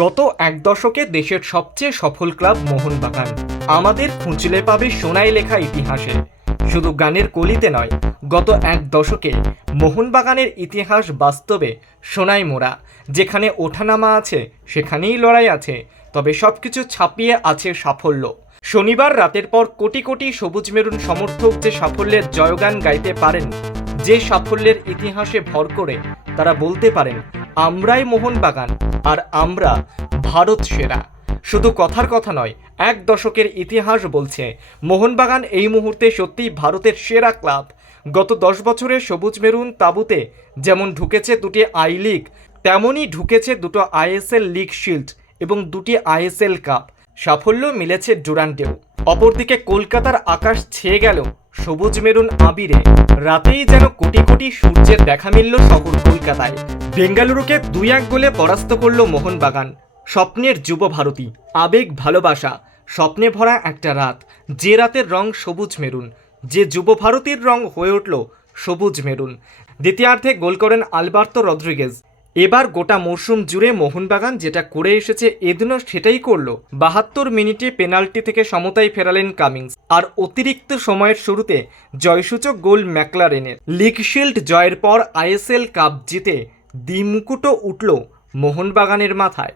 গত এক দশকে দেশের সবচেয়ে সফল ক্লাব মোহনবাগান আমাদের খুঁজলে পাবে সোনায় লেখা ইতিহাসে। শুধু গানের কলিতে নয়, গত এক দশকে মোহনবাগানের ইতিহাস বাস্তবে সোনায় মোড়া। যেখানে ওঠানামা আছে সেখানেই লড়াই আছে, তবে সবকিছু ছাপিয়ে আছে সাফল্য। শনিবার রাতের পর কোটি কোটি সবুজ মেরুন সমর্থক যে সাফল্যের জয়গান গাইতে পারেন, যে সাফল্যের ইতিহাসে ভর করে তারা বলতে পারেন, আমরাই মোহনবাগান আর আমরা ভারত সেরা। শুধু কথার কথা নয়, এক দশকের ইতিহাস বলছে মোহনবাগান এই মুহূর্তে সত্যিই ভারতের সেরা ক্লাব। গত 10 বছরের সবুজ মেরুন তাঁবুতে যেমন ঢুকেছে দুটি আই লিগ, তেমনই ঢুকেছে দুটো আইএসএল লিগ শিল্ড এবং দুটি আইএসএল কাপ। সাফল্য মিলেছে ডুরান্টেও। অপরদিকে কলকাতার আকাশ ছেয়ে গেল সবুজ মেরুন আবিরে। রাতেই যেন কোটি কোটি সূর্যের দেখা মিলল শহর কলকাতায়। বেঙ্গালুরুকে 2-1 গোলে পরাস্ত করল মোহনবাগান। স্বপ্নের যুব ভারতী, আবেগ ভালোবাসা, স্বপ্নে ভরা একটা রাত, যে রাতের রং সবুজ মেরুন, যে যুব ভারতীর রং হয়ে উঠল সবুজ মেরুন। দ্বিতীয়ার্ধে গোল করেন আলবার্তো রদ্রিগেজ। এবার গোটা মরশুম জুড়ে মোহনবাগান যেটা করে এসেছে এদিনও সেটাই করল। 72 মিনিটে পেনাল্টি থেকে সমতায় ফেরালেন কামিংস। আর অতিরিক্ত সময়ের শুরুতে জয়সূচক গোল ম্যাকলারেনের। লিগ শিল্ড জয়ের পর আইএসএল কাপ জিতে দ্বিমুকুটও উঠল মোহনবাগানের মাথায়।